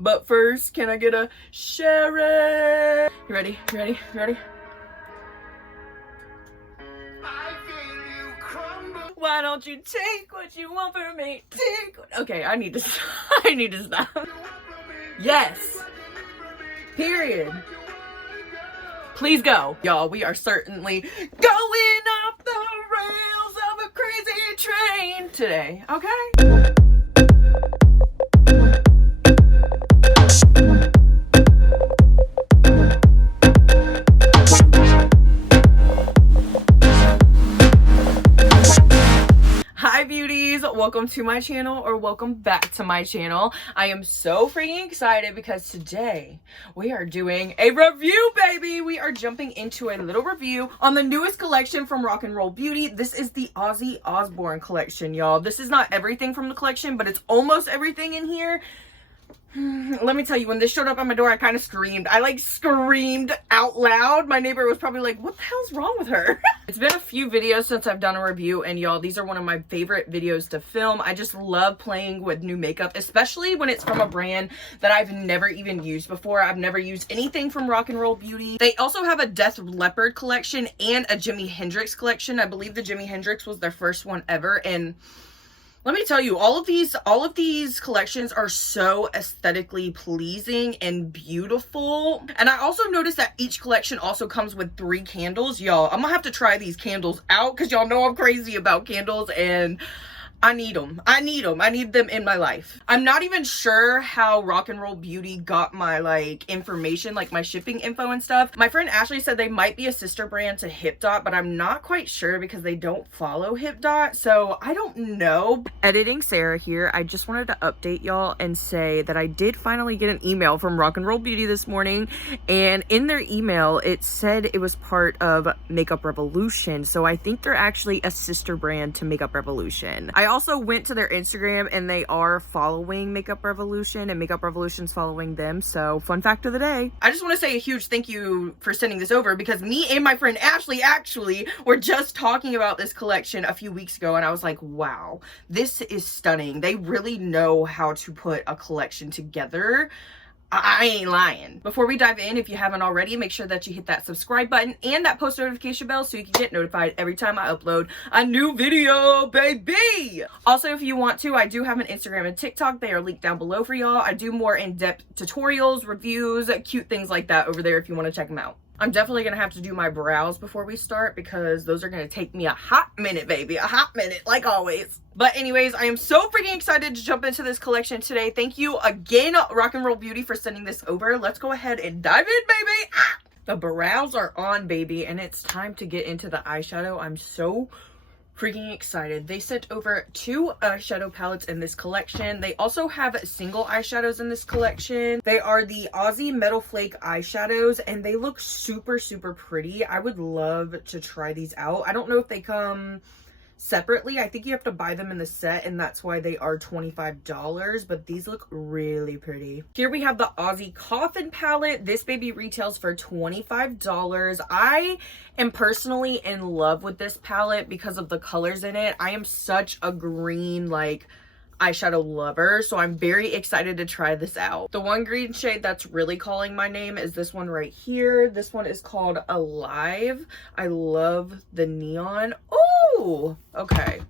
But first, can I get a share it? You ready? You ready? You ready? Why don't you take what you want from me? Okay, I need to stop. Yes. Period. Please go. Y'all, we are certainly going off the rails of a crazy train today, okay? Hi beauties, welcome to my channel, or welcome back to my channel. I am so freaking excited because today we are doing a review, baby. We are jumping into a little review on the newest collection from Rock and Roll Beauty. This is the Aussie Osbourne collection, y'all. This is not everything from the collection, but it's almost everything in here. Let me tell you, when this showed up at my door, I kind of screamed. I like screamed out loud. My neighbor was probably like, what the hell's wrong with her? It's been a few videos since I've done a review, and y'all, these are one of my favorite videos to film. I just love playing with new makeup, especially when it's from a brand that I've never even used before. I've never used anything from Rock and Roll Beauty. They also have a Death Leopard collection and a Jimi Hendrix collection. I believe the Jimi Hendrix was their first one ever, and let me tell you, all of these collections are so aesthetically pleasing and beautiful. And I also noticed that each collection also comes with 3 candles. Y'all, I'm gonna have to try these candles out because y'all know I'm crazy about candles, and I need them. I need them. I need them in my life. I'm not even sure how Rock and Roll Beauty got my information, like my shipping info and stuff. My friend Ashley said they might be a sister brand to Hip Dot, but I'm not quite sure because they don't follow Hip Dot, so I don't know. Editing Sarah here. I just wanted to update y'all and say that I did finally get an email from Rock and Roll Beauty this morning, and in their email it said it was part of Makeup Revolution, so I think they're actually a sister brand to Makeup Revolution. I also went to their Instagram and they are following Makeup Revolution, and Makeup Revolution's following them. So fun fact of the day. I just want to say a huge thank you for sending this over, because me and my friend Ashley actually were just talking about this collection a few weeks ago, and I was like, wow, this is stunning. They really know how to put a collection together. I ain't lying. Before we dive in, if you haven't already, make sure that you hit that subscribe button and that post notification bell so you can get notified every time I upload a new video, baby. Also, if you want to, I do have an Instagram and TikTok. They are linked down below for y'all. I do more in-depth tutorials, reviews, cute things like that over there if you want to check them out. I'm definitely going to have to do my brows before we start because those are going to take me a hot minute, baby. A hot minute, like always. But anyways, I am so freaking excited to jump into this collection today. Thank you again, Rock and Roll Beauty, for sending this over. Let's go ahead and dive in, baby. Ah! The brows are on, baby, and it's time to get into the eyeshadow. I'm so freaking excited. They sent over 2 eyeshadow palettes in this collection. They also have single eyeshadows in this collection. They are the Aussie Metal Flake eyeshadows, and they look super, super pretty. I would love to try these out. I don't know if they come separately. I think you have to buy them in the set, and that's why they are $25, but these look really pretty. Here we have the Aussie Coffin palette. This baby retails for $25. I am personally in love with this palette because of the colors in it. I am such a green eyeshadow lover, so I'm very excited to try this out. The one green shade that's really calling my name is this one right here. This one is called Alive. I love the neon. Oh, okay.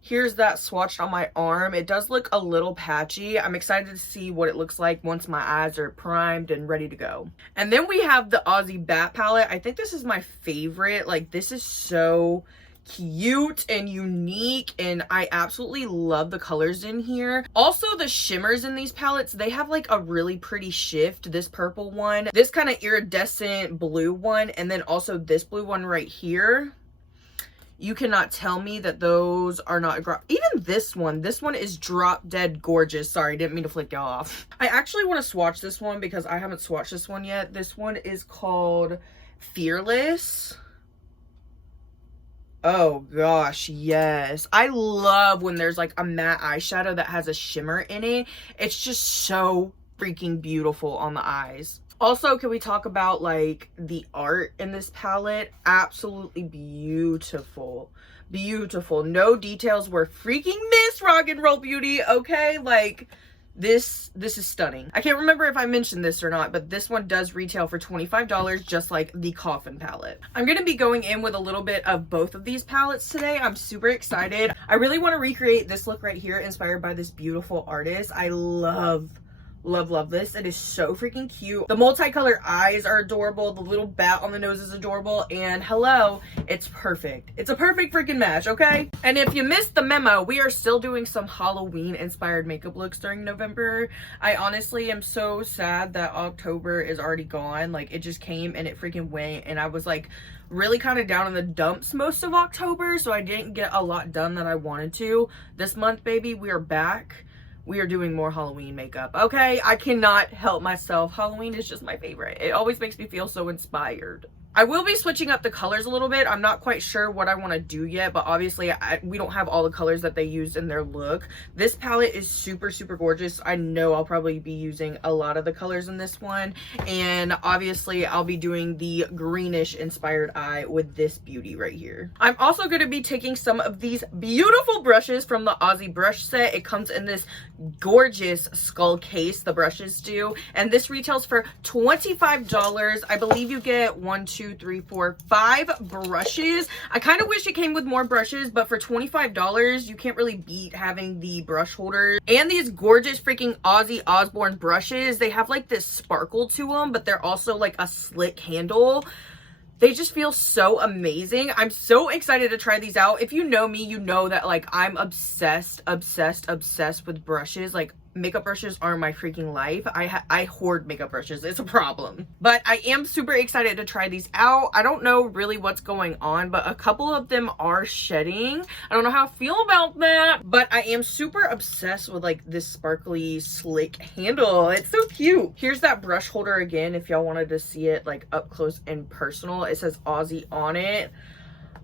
Here's that swatched on my arm. It does look a little patchy. I'm excited to see what it looks like once my eyes are primed and ready to go. And then we have the Aussie Bat palette. I think this is my favorite. This is so cute and unique, and I absolutely love the colors in here. Also, the shimmers in these palettes, they have a really pretty shift. This purple one, this kind of iridescent blue one, and then also this blue one right here. You cannot tell me that those are not even this one is drop dead gorgeous. Sorry, didn't mean to flick y'all off. I actually want to swatch this one because I haven't swatched this one yet. This one is called Fearless. Oh gosh, yes. I love when there's a matte eyeshadow that has a shimmer in it. It's just so freaking beautiful on the eyes. Also, can we talk about the art in this palette? Absolutely beautiful. Beautiful. No details were freaking missed, Rock and Roll Beauty, okay? This is stunning. I can't remember if I mentioned this or not, but this one does retail for $25, just like the Coffin palette. I'm going to be going in with a little bit of both of these palettes today. I'm super excited. I really want to recreate this look right here, inspired by this beautiful artist. I love this. It is so freaking cute. The multicolor eyes are adorable. The little bat on the nose is adorable. And hello, it's perfect. It's a perfect freaking match, okay? And if you missed the memo, we are still doing some Halloween inspired makeup looks during November. I honestly am so sad that October is already gone. Like, it just came and it freaking went, and I was like really kind of down in the dumps most of October, so I didn't get a lot done that I wanted to. This month, baby, we are back. We are doing more Halloween makeup, okay? I cannot help myself. Halloween is just my favorite. It always makes me feel so inspired. I will be switching up the colors a little bit. I'm not quite sure what I want to do yet, but obviously we don't have all the colors that they used in their look. This palette is super, super gorgeous. I know I'll probably be using a lot of the colors in this one. And obviously I'll be doing the greenish inspired eye with this beauty right here. I'm also going to be taking some of these beautiful brushes from the Aussie brush set. It comes in this gorgeous skull case, the brushes do. And this retails for $25. I believe you get 1, 2, 3, 4, 5 brushes. I kind of wish it came with more brushes, but for $25 you can't really beat having the brush holders and these gorgeous freaking Aussie Osbourne brushes. They have like this sparkle to them, but they're also like a slick handle. They just feel so amazing. I'm so excited to try these out. If you know me, you know that like I'm obsessed with brushes. Like, makeup brushes are my freaking life. I hoard makeup brushes. It's a problem. But I am super excited to try these out. I don't know really what's going on, but a couple of them are shedding. I don't know how I feel about that, but I am super obsessed with like this sparkly slick handle. It's so cute. Here's that brush holder again if y'all wanted to see it like up close and personal. It says Aussie on it.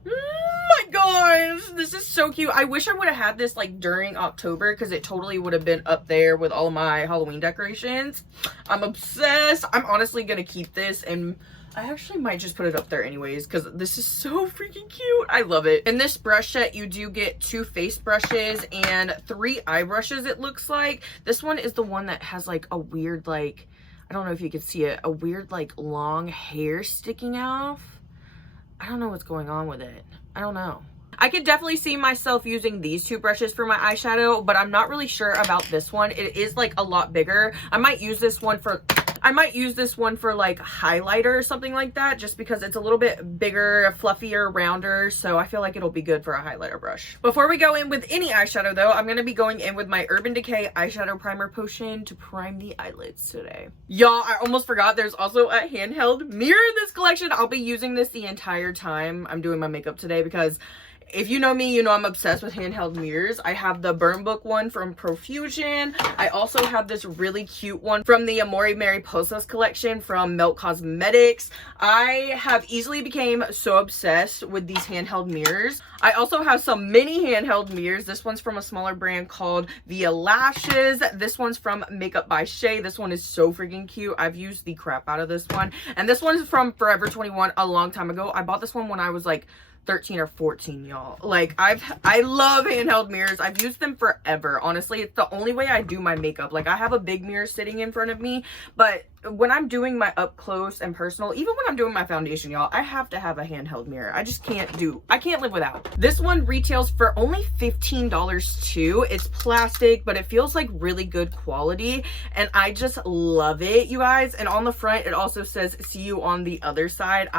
My gosh, this is so cute. I wish I would have had this like during October, because it totally would have been up there with all my Halloween decorations. I'm obsessed. I'm honestly gonna keep this, and I actually might just put it up there anyways, because this is so freaking cute. I love it. In this brush set, you do get 2 face brushes and 3 eye brushes, it looks like. This one is the one that has like a weird, like, I don't know if you can see it, a weird like long hair sticking off. I don't know what's going on with it. I don't know. I could definitely see myself using these 2 brushes for my eyeshadow, but I'm not really sure about this one. It is like a lot bigger. I might use this one for like highlighter or something like that, just because it's a little bit bigger, fluffier, rounder, so I feel like it'll be good for a highlighter brush. Before we go in with any eyeshadow though, I'm going to be going in with my Urban Decay eyeshadow primer potion to prime the eyelids today. Y'all, I almost forgot there's also a handheld mirror in this collection. I'll be using this the entire time I'm doing my makeup today, because if you know me, you know I'm obsessed with handheld mirrors. I have the Burn Book one from Profusion. I also have this really cute one from the Amore Mariposas collection from Melt Cosmetics. I have easily became so obsessed with these handheld mirrors. I also have some mini handheld mirrors. This one's from a smaller brand called Via Lashes. This one's from Makeup by Shay. This one is so freaking cute. I've used the crap out of this one. And this one is from Forever 21 a long time ago. I bought this one when I was like 13 or 14, y'all. Like, I love handheld mirrors. I've used them forever. Honestly, it's the only way I do my makeup. Like, I have a big mirror sitting in front of me, but when I'm doing my up close and personal, even when I'm doing my foundation, y'all, I have to have a handheld mirror. I just can't live without. This one retails for only $15 too. It's plastic, but it feels like really good quality, and I just love it, you guys. And on the front, it also says "See you on the other side."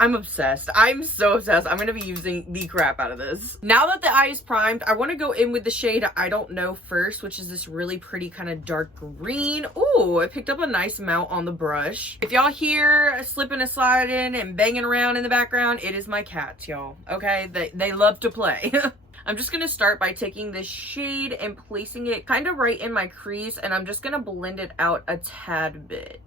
I'm obsessed. I'm so obsessed. I'm going to be using the crap out of this. Now that the eye is primed, I want to go in with the shade I Don't Know first, which is this really pretty kind of dark green. Ooh, I picked up a nice amount on the brush. If y'all hear slipping and sliding and banging around in the background, it is my cats, y'all. Okay? They love to play. I'm just going to start by taking this shade and placing it kind of right in my crease, and I'm just going to blend it out a tad bit.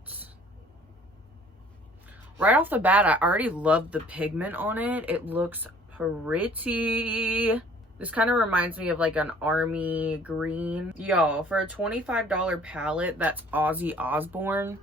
Right off the bat, I already love the pigment on it. It looks pretty. This kind of reminds me of like an army green. Y'all, for a $25 palette that's Aussie Osbourne,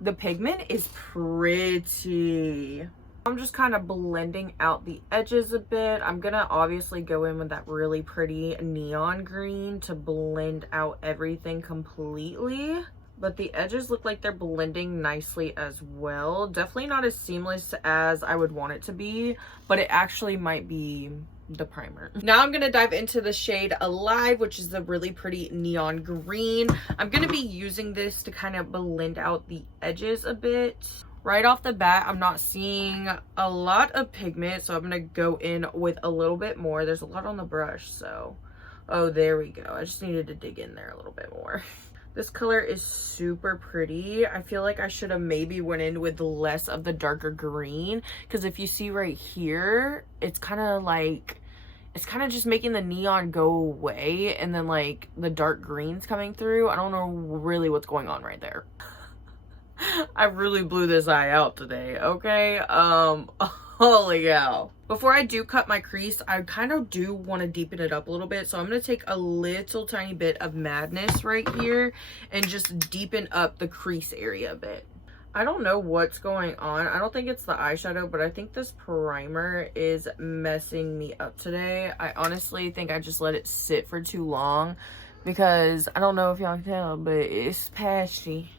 the pigment is pretty. I'm just kind of blending out the edges a bit. I'm gonna obviously go in with that really pretty neon green to blend out everything completely. But the edges look like they're blending nicely as well. Definitely not as seamless as I would want it to be, but it actually might be the primer. Now I'm gonna dive into the shade Alive, which is the really pretty neon green. I'm gonna be using this to kind of blend out the edges a bit. Right off the bat, I'm not seeing a lot of pigment, so I'm gonna go in with a little bit more. There's a lot on the brush, so oh, there we go. I just needed to dig in there a little bit more. This color is super pretty. I feel like I should have maybe went in with less of the darker green, because if you see right here, it's kind of like, it's kind of just making the neon go away, and then like the dark green's coming through. I don't know really what's going on right there. I really blew this eye out today, okay? Holy cow. Before I do cut my crease, I kind of do want to deepen it up a little bit. So I'm going to take a little tiny bit of Madness right here and just deepen up the crease area a bit. I don't know what's going on. I don't think it's the eyeshadow, but I think this primer is messing me up today. I honestly think I just let it sit for too long because I don't know if y'all can tell, but it's patchy.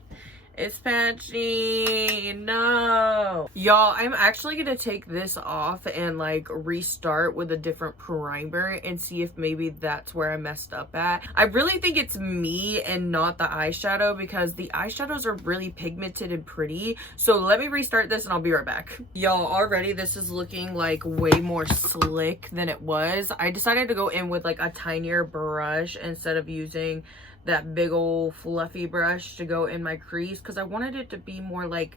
It's patchy. No. Y'all, I'm actually gonna take this off and like restart with a different primer and see if maybe that's where I messed up at. I really think it's me and not the eyeshadow, because the eyeshadows are really pigmented and pretty. So let me restart this and I'll be right back. Y'all, already this is looking like way more slick than it was. I decided to go in with like a tinier brush instead of using that big old fluffy brush to go in my crease, because I wanted it to be more like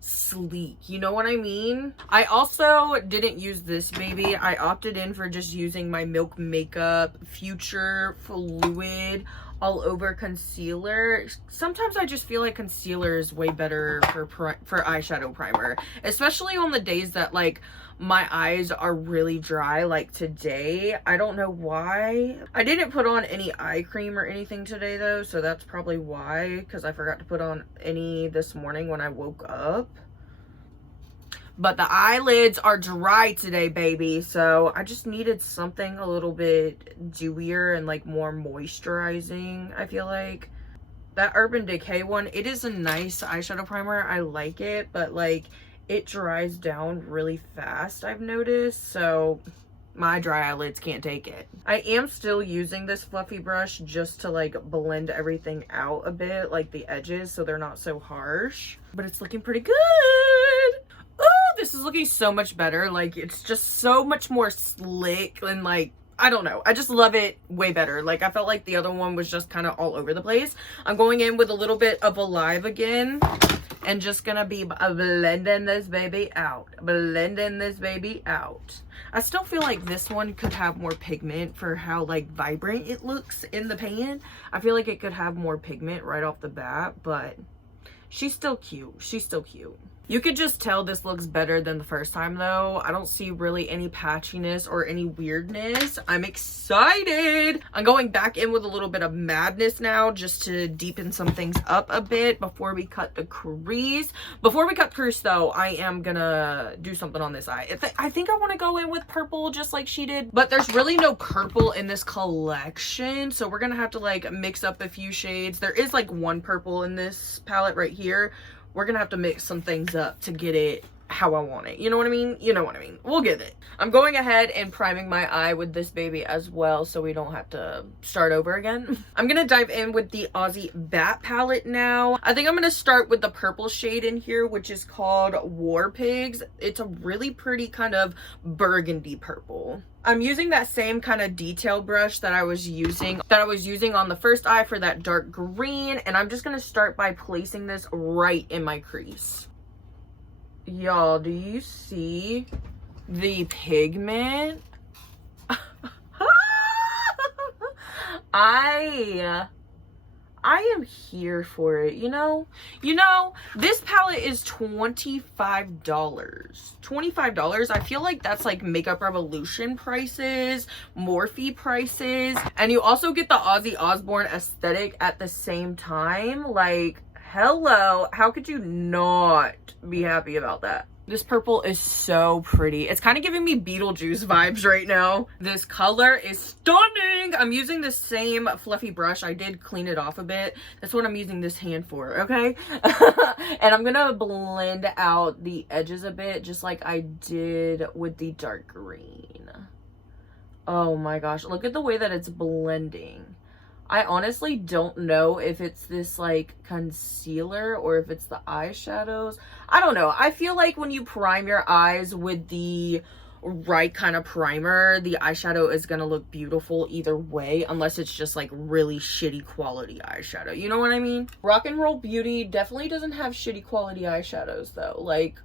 sleek, you know what I mean? I also didn't use this baby. I opted in for just using my Milk Makeup Future Fluid all over concealer. Sometimes I just feel like concealer is way better for eyeshadow primer, especially on the days that like my eyes are really dry, like today. I don't know why. I didn't put on any eye cream or anything today though, so that's probably why, because I forgot to put on any this morning when I woke up. But the eyelids are dry today, baby, so I just needed something a little bit dewier and like more moisturizing. I feel like that Urban Decay one, it is a nice eyeshadow primer. I like it, but like it dries down really fast, I've noticed, so my dry eyelids can't take it. I am still using this fluffy brush just to like blend everything out a bit, like the edges, so they're not so harsh, but it's looking pretty good. Oh, this is looking so much better. Like it's just so much more slick and like, I don't know. I just love it way better. Like I felt like the other one was just kind of all over the place. I'm going in with a little bit of Alive again and just gonna be blending this baby out. Blending this baby out. I still feel like this one could have more pigment for how like vibrant it looks in the pan. I feel like it could have more pigment right off the bat, but she's still cute. She's still cute. You could just tell this looks better than the first time though. I don't see really any patchiness or any weirdness. I'm excited. I'm going back in with a little bit of Madness now just to deepen some things up a bit before we cut the crease. Before we cut the crease though, I am gonna do something on this eye. I think I want to go in with purple just like she did, but there's really no purple in this collection. So we're gonna have to like mix up a few shades. There is like one purple in this palette right here. We're gonna have to mix some things up to get it how I want it. You know what I mean? You know what I mean. We'll get it. I'm going ahead and priming my eye with this baby as well, so we don't have to start over again. I'm gonna dive in with the Aussie Bat palette now. I think I'm gonna start with the purple shade in here, which is called War Pigs. It's a really pretty kind of burgundy purple. I'm using that same kind of detail brush that I was using on the first eye for that dark green, and I'm just gonna start by placing this right in my crease. Y'all, do you see the pigment? I am here for it, you know? This palette is $25. $25. I feel like that's like Makeup Revolution prices, Morphe prices, and you also get the Aussie Osbourne aesthetic at the same time. Like, hello, how could you not be happy about that? This purple is so pretty. It's kind of giving me Beetlejuice vibes right now. This color is stunning. I'm using the same fluffy brush. I did clean it off a bit. That's what I'm using this hand for, okay? And I'm gonna blend out the edges a bit, just like I did with the dark green. Oh my gosh, look at the way that it's blending. I honestly don't know if it's this like concealer or if it's the eyeshadows. I don't know. I feel like when you prime your eyes with the right kind of primer, the eyeshadow is gonna look beautiful either way, unless it's just like really shitty quality eyeshadow. You know what I mean? Rock and Roll Beauty definitely doesn't have shitty quality eyeshadows though. Like,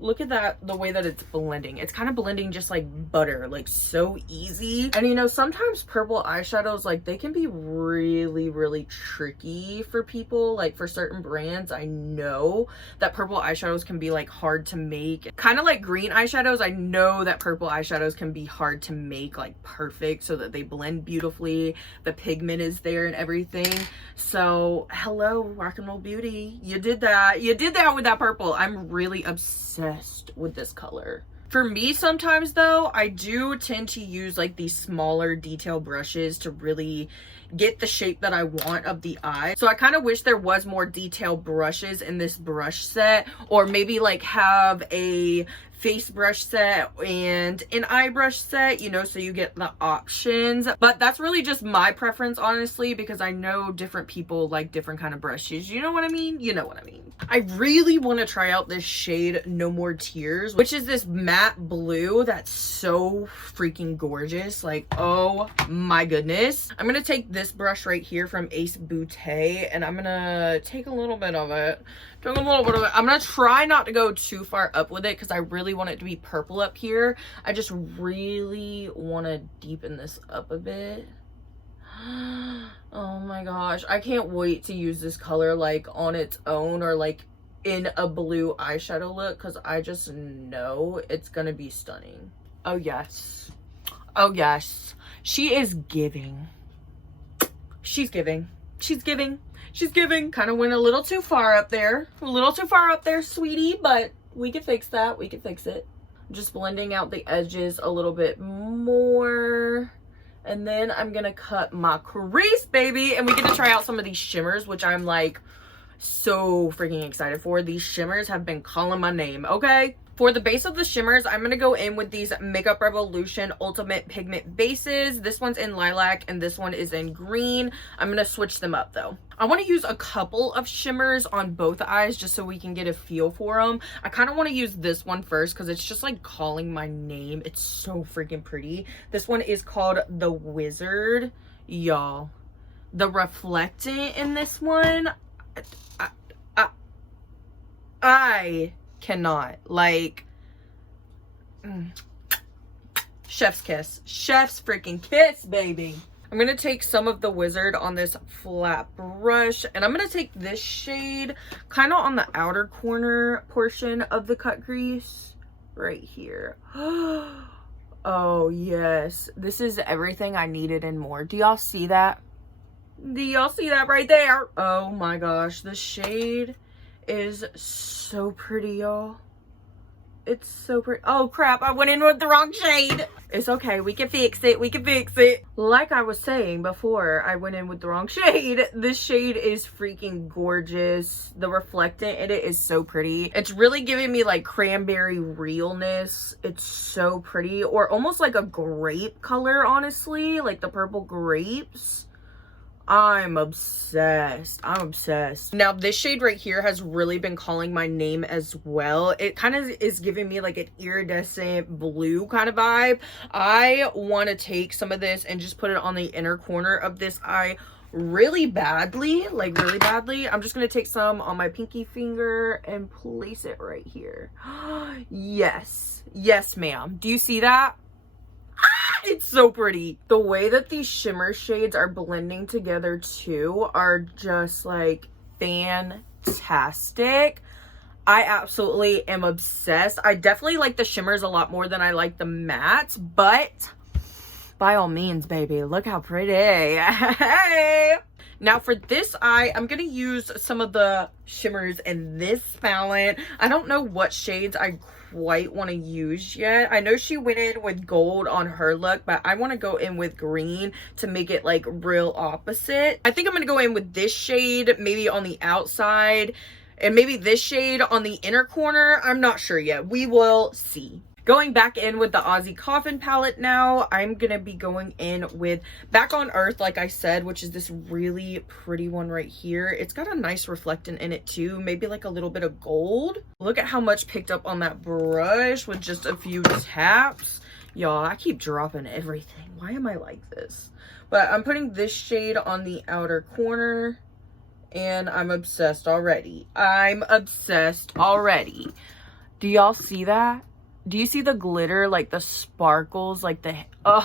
look at that, the way that it's blending. It's kind of blending just like butter, like so easy. And you know, sometimes purple eyeshadows, like they can be really, really tricky for people. Like for certain brands, I know that purple eyeshadows can be like hard to make. Kind of like green eyeshadows, I know that purple eyeshadows can be hard to make like perfect so that they blend beautifully. The pigment is there and everything. So hello, Rock and Roll Beauty. You did that. You did that with that purple. I'm really obsessed with this color. For me, sometimes though, I do tend to use like these smaller detail brushes to really get the shape that I want of the eye. So I kind of wish there was more detail brushes in this brush set, or maybe like have a face brush set and an eye brush set, you know, so you get the options. But that's really just my preference, honestly, because I know different people like different kind of brushes. You know what I mean? You know what I mean. I really want to try out this shade No More Tears, which is this matte blue that's so freaking gorgeous. Like, oh my goodness. I'm gonna take this brush right here from Ace Beauté, and I'm gonna take a little bit of it. I'm gonna try not to go too far up with it because I really want it to be purple up here. I just really want to deepen this up a bit. Oh my gosh, I can't wait to use this color like on its own or like in a blue eyeshadow look, because I just know it's gonna be stunning. Oh yes, oh yes, she is giving. She's giving. She's giving. She's giving. Kind of went a little too far up there. A little too far up there, sweetie, but we can fix that. We can fix it. Just blending out the edges a little bit more. And then I'm going to cut my crease, baby. And we get to try out some of these shimmers, which I'm like so freaking excited for. These shimmers have been calling my name, okay? For the base of the shimmers, I'm going to go in with these Makeup Revolution Ultimate Pigment bases. This one's in lilac and this one is in green. I'm going to switch them up though. I want to use a couple of shimmers on both eyes just so we can get a feel for them. I kind of want to use this one first because it's just like calling my name. It's so freaking pretty. This one is called The Wizard, y'all. The reflectant in this one, I cannot, like, chef's kiss. Chef's freaking kiss, baby. I'm gonna take some of the Wizard on this flat brush, and I'm gonna take this shade kind of on the outer corner portion of the cut crease right here. Oh yes, this is everything I needed and more. Do y'all see that? Do y'all see that right there? Oh my gosh, the shade is so pretty, y'all. It's so pretty. Oh crap, I went in with the wrong shade. It's okay, we can fix it. We can fix it. Like I was saying before, I went in with the wrong shade. This shade is freaking gorgeous. The reflectant in it is so pretty. It's really giving me like cranberry realness. It's so pretty, or almost like a grape color, honestly, like the purple grapes. I'm obsessed. I'm obsessed. Now this shade right here has really been calling my name as well. It kind of is giving me like an iridescent blue kind of vibe. I want to take some of this and just put it on the inner corner of this eye really badly, like really badly. I'm just going to take some on my pinky finger and place it right here. Yes. Yes, ma'am. Do you see that? It's so pretty. The way that these shimmer shades are blending together too are just like fantastic. I absolutely am obsessed. I definitely like the shimmers a lot more than I like the mattes, but by all means, baby, look how pretty. Hey! Now for this eye, I'm going to use some of the shimmers in this palette. I don't know what shades I quite want to use yet. I know she went in with gold on her look, but I want to go in with green to make it like real opposite. I think I'm going to go in with this shade maybe on the outside and maybe this shade on the inner corner. I'm not sure yet. We will see. Going back in with the Aussie Coffin palette now, I'm going to be going in with Back on Earth, like I said, which is this really pretty one right here. It's got a nice reflectant in it too, maybe like a little bit of gold. Look at how much picked up on that brush with just a few taps. Y'all, I keep dropping everything. Why am I like this? But I'm putting this shade on the outer corner, and I'm obsessed already. I'm obsessed already. Do y'all see that? Do you see the glitter, like the sparkles, like the, I'm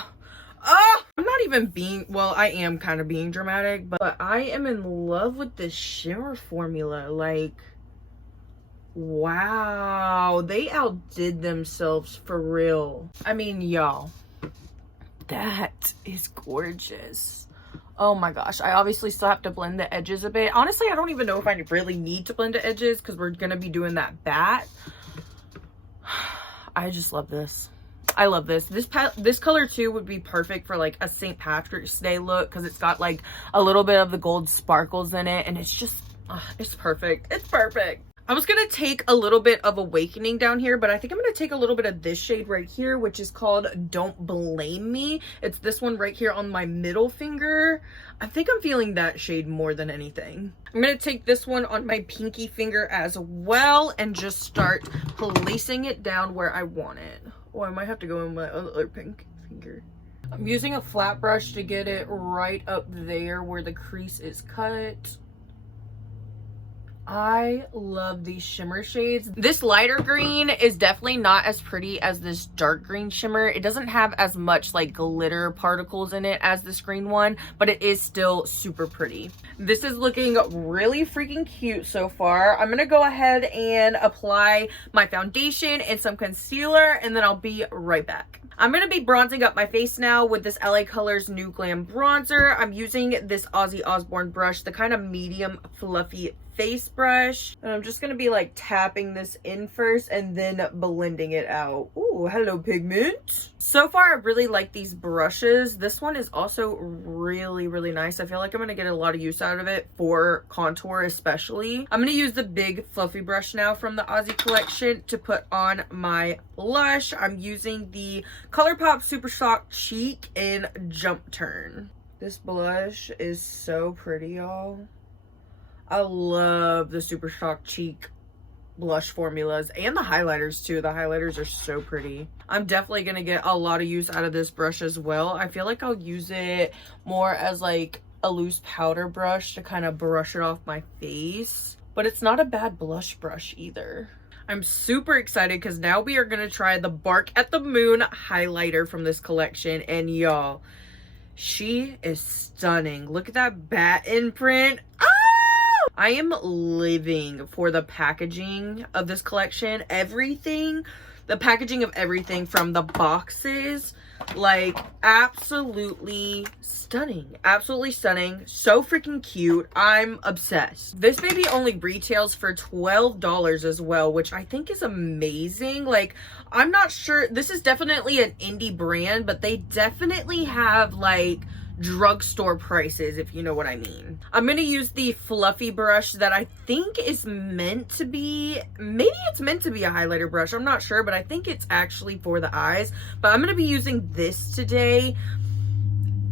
not even being, well, I am kind of being dramatic, but I am in love with this shimmer formula. Like, wow, they outdid themselves for real. I mean, y'all, that is gorgeous. Oh my gosh, I obviously still have to blend the edges a bit. Honestly, I don't even know if I really need to blend the edges because we're going to be doing that bat. I just love this. I love this. This color too would be perfect for like a St. Patrick's Day look because it's got like a little bit of the gold sparkles in it, and it's just, it's perfect. It's perfect. I was going to take a little bit of Awakening down here, but I think I'm going to take a little bit of this shade right here, which is called Don't Blame Me. It's this one right here on my middle finger. I think I'm feeling that shade more than anything. I'm going to take this one on my pinky finger as well and just start placing it down where I want it. Oh, I might have to go in my other pink finger. I'm using a flat brush to get it right up there where the crease is cut. I love these shimmer shades. This lighter green is definitely not as pretty as this dark green shimmer. It doesn't have as much like glitter particles in it as this green one, but it is still super pretty. This is looking really freaking cute so far. I'm gonna go ahead and apply my foundation and some concealer, and then I'll be right back. I'm going to be bronzing up my face now with this LA Colors New Glam Bronzer. I'm using this Ozzy Osbourne brush, the kind of medium fluffy face brush. And I'm just going to be like tapping this in first and then blending it out. Ooh, hello pigment. So far, I really like these brushes. This one is also really, really nice. I feel like I'm going to get a lot of use out of it for contour especially. I'm going to use the big fluffy brush now from the Aussie collection to put on my blush. I'm using the ColourPop Super Shock Cheek in Jump Turn. This blush is so pretty, y'all. I love the Super Shock Cheek blush formulas and the highlighters too. The highlighters are so pretty. I'm definitely gonna get a lot of use out of this brush as well. I feel like I'll use it more as like a loose powder brush to kind of brush it off my face, but it's not a bad blush brush either. I'm super excited because now we are going to try the Bark at the Moon highlighter from this collection. And y'all, she is stunning. Look at that bat imprint. Ah! I am living for the packaging of this collection. Everything, the packaging of everything from the boxes, like absolutely stunning. Absolutely stunning. So freaking cute. I'm obsessed. This baby only retails for $12 as well, which I think is amazing. Like, I'm not sure. This is definitely an indie brand, but they definitely have like drugstore prices, if you know what I mean. I'm gonna use the fluffy brush that I think is meant to be, maybe it's meant to be a highlighter brush, I'm not sure, but I think it's actually for the eyes. But I'm gonna be using this today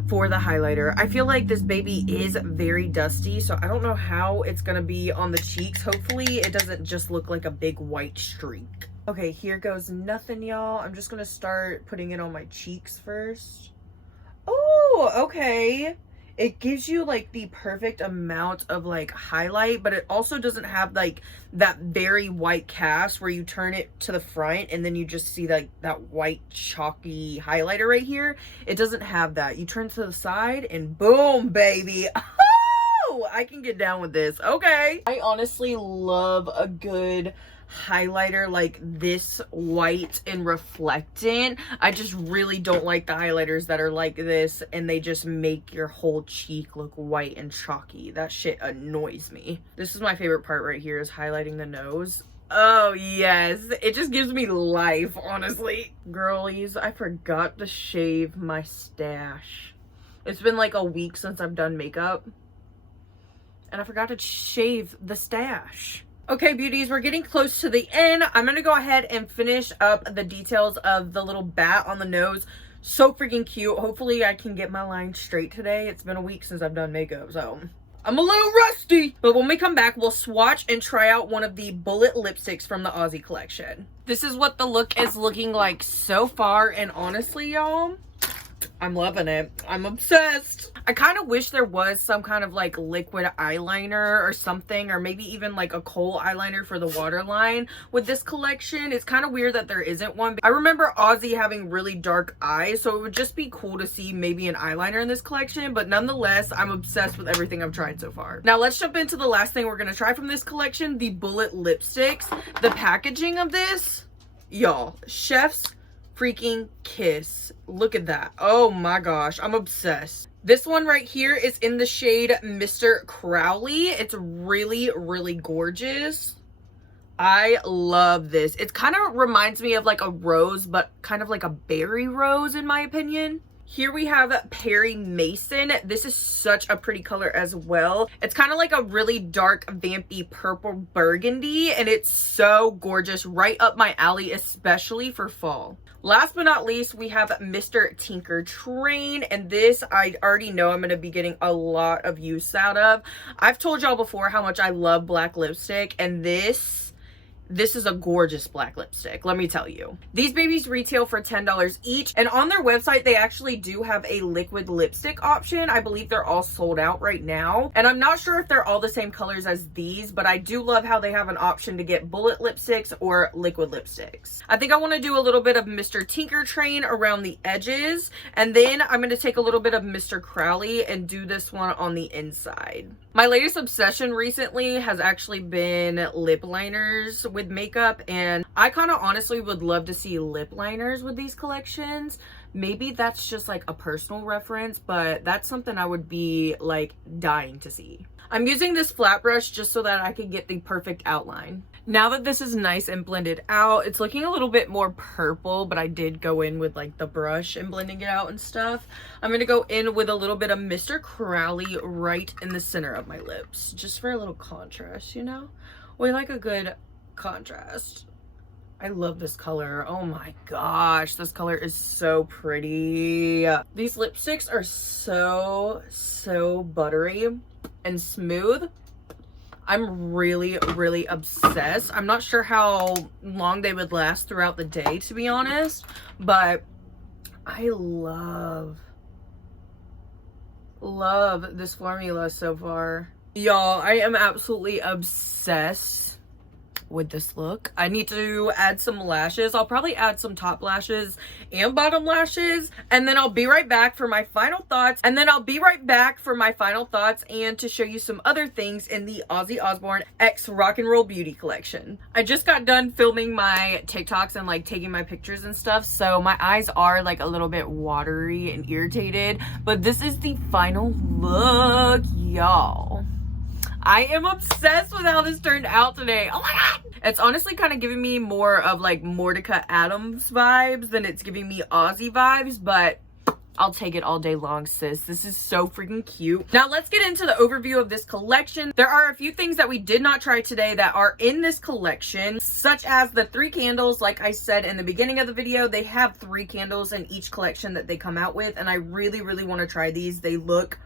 for the highlighter. I feel like this baby is very dusty, so I don't know how it's gonna be on the cheeks. Hopefully it doesn't just look like a big white streak. Okay, here goes nothing, y'all. I'm just gonna start putting it on my cheeks first. Oh, okay. It gives you like the perfect amount of like highlight, but it also doesn't have like that very white cast where you turn it to the front and then you just see like that white chalky highlighter right here. It doesn't have that. You turn to the side and boom, baby. Oh, I can get down with this. Okay. I honestly love a good highlighter like this white and reflectant. I just really don't like the highlighters that are like this and they just make your whole cheek look white and chalky. That shit annoys me. This is my favorite part right here, is highlighting the nose. Oh yes, it just gives me life, honestly. Girlies, I forgot to shave my stash. It's been like a week since I've done makeup and I forgot to shave the stash. Okay, beauties, we're getting close to the end. I'm gonna go ahead and finish up the details of the little bat on the nose. So freaking cute. Hopefully I can get my line straight today. It's been a week since I've done makeup, so I'm a little rusty. But when we come back, we'll swatch and try out one of the bullet lipsticks from the Aussie collection. This is what the look is looking like so far, and honestly, y'all, I'm loving it. I'm obsessed. I kind of wish there was some kind of like liquid eyeliner or something, or maybe even like a kohl eyeliner for the waterline with this collection. It's kind of weird that there isn't one. I remember Aussie having really dark eyes, so it would just be cool to see maybe an eyeliner in this collection, but nonetheless, I'm obsessed with everything I've tried so far. Now let's jump into the last thing we're going to try from this collection, the bullet lipsticks. The packaging of this, y'all, chef's freaking kiss. Look at that. Oh my gosh, I'm obsessed. This one right here is in the shade Mr. Crowley. It's really, really gorgeous. I love this. It kind of reminds me of like a rose, but kind of like a berry rose in my opinion. Here we have Perry Mason. This is such a pretty color as well. It's kind of like a really dark, vampy purple burgundy, and it's so gorgeous, right up my alley, especially for fall. Last but not least, we have Mr. Tinkertrain, and this I already know I'm going to be getting a lot of use out of. I've told y'all before how much I love black lipstick, and this is a gorgeous black lipstick, let me tell you. These babies retail for $10 each, and on their website they actually do have a liquid lipstick option. I believe they're all sold out right now, and I'm not sure if they're all the same colors as these, but I do love how they have an option to get bullet lipsticks or liquid lipsticks. I think I want to do a little bit of Mr. Tinkertrain around the edges, and then I'm going to take a little bit of Mr. Crowley and do this one on the inside. My latest obsession recently has actually been lip liners with makeup, and I kind of honestly would love to see lip liners with these collections. Maybe that's just like a personal reference, but that's something I would be like dying to see. I'm using this flat brush just so that I can get the perfect outline. Now that this is nice and blended out, it's looking a little bit more purple, but I did go in with like the brush and blending it out and stuff. I'm going to go in with a little bit of Mr. Crowley right in the center of my lips, just for a little contrast, you know? We like a good contrast. I love this color. Oh my gosh, this color is so pretty. These lipsticks are so buttery and smooth. I'm really, really obsessed. I'm not sure how long they would last throughout the day, to be honest, but I love this formula so far. Y'all, I am absolutely obsessed with this look. I need to add some lashes. I'll probably add some top lashes and bottom lashes, and then I'll be right back for my final thoughts, and to show you some other things in the Aussie Osbourne X Rock and Roll Beauty collection. I just got done filming my TikToks and like taking my pictures and stuff, so my eyes are like a little bit watery and irritated, but this is the final look, y'all. I am obsessed with how this turned out today. Oh my god! It's honestly kind of giving me more of like Mordecai Adams vibes than it's giving me Aussie vibes, but I'll take it all day long, sis. This is so freaking cute. Now let's get into the overview of this collection. There are a few things that we did not try today that are in this collection, such as the 3 candles. Like I said in the beginning of the video, they have 3 candles in each collection that they come out with, and I really, really want to try these. They look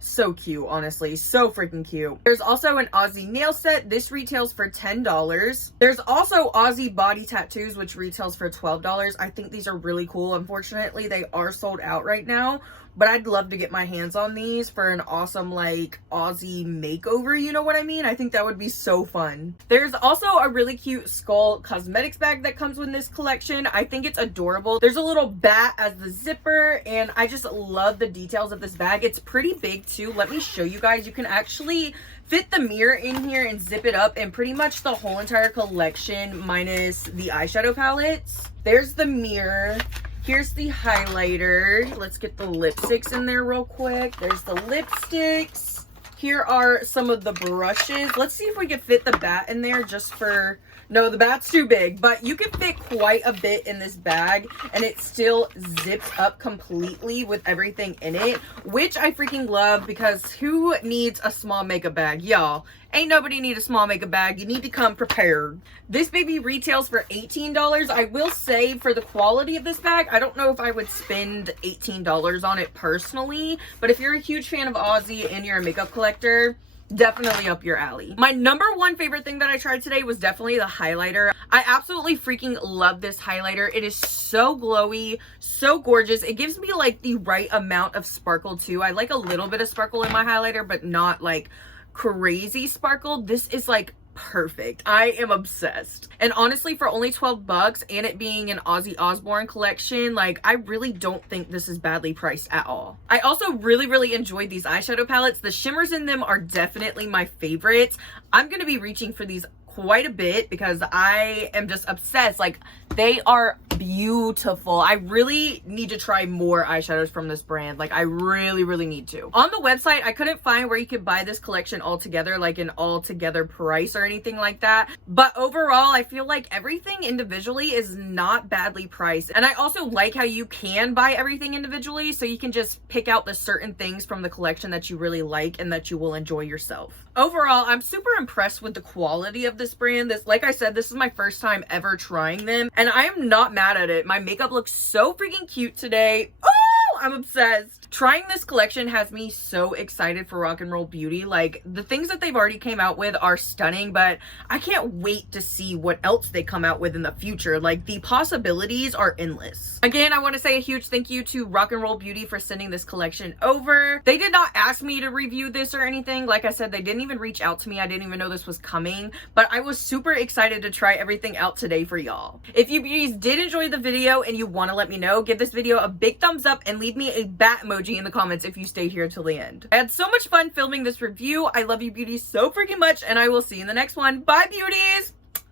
so cute, honestly, so freaking cute. There's also an Aussie Nail Set. This retails for $10. There's also Aussie Body Tattoos, which retails for $12. I think these are really cool. Unfortunately, they are sold out right now, but I'd love to get my hands on these for an awesome like Aussie makeover, you know what I mean? I think that would be so fun. There's also a really cute skull cosmetics bag that comes with this collection. I think it's adorable. There's a little bat as the zipper, and I just love the details of this bag. It's pretty big too. Let me show you guys. You can actually fit the mirror in here and zip it up, and pretty much the whole entire collection minus the eyeshadow palettes. There's the mirror. Here's the highlighter. Let's get the lipsticks in there real quick. There's the lipsticks. Here are some of the brushes. Let's see if we can fit the bat in there just for... No, the bat's too big, but you can fit quite a bit in this bag, and it still zips up completely with everything in it, which I freaking love, because who needs a small makeup bag? Y'all, ain't nobody need a small makeup bag. You need to come prepared. This baby retails for $18. I will say, for the quality of this bag, I don't know if I would spend $18 on it personally, but if you're a huge fan of Aussie and you're a makeup collector, definitely up your alley. My number one favorite thing that I tried today was definitely the highlighter. I absolutely freaking love this highlighter. It is so glowy, so gorgeous. It gives me like the right amount of sparkle too. I like a little bit of sparkle in my highlighter, but not like crazy sparkle. This is like perfect. I am obsessed. And honestly, for only 12 bucks and it being an Ozzy Osbourne collection, like, I really don't think this is badly priced at all. I also really enjoyed these eyeshadow palettes. The shimmers in them are definitely my favorites. I'm gonna be reaching for these quite a bit because I am just obsessed. Like, they are beautiful. I really need to try more eyeshadows from this brand. Like, I really need to. On the website, I couldn't find where you could buy this collection all together, like an all together price or anything like that. But overall, I feel like everything individually is not badly priced. And I also like how you can buy everything individually, so you can just pick out the certain things from the collection that you really like and that you will enjoy yourself. Overall, I'm super impressed with the quality of this brand. Like I said, this is my first time ever trying them, and I am not mad at it. My makeup looks so freaking cute today. Oh, I'm obsessed. Trying this collection has me so excited for Rock and Roll Beauty. Like, the things that they've already came out with are stunning, but I can't wait to see what else they come out with in the future. Like, the possibilities are endless. Again, I want to say a huge thank you to Rock and Roll Beauty for sending this collection over. They did not ask me to review this or anything. Like I said, they didn't even reach out to me. I didn't even know this was coming, but I was super excited to try everything out today for y'all. If you beauties did enjoy the video and you want to let me know, give this video a big thumbs up and leave me a bat emoji in the comments if you stayed here till the end. I had so much fun filming this review. I love you beauties so freaking much, and I will see you in the next one. Bye, beauties!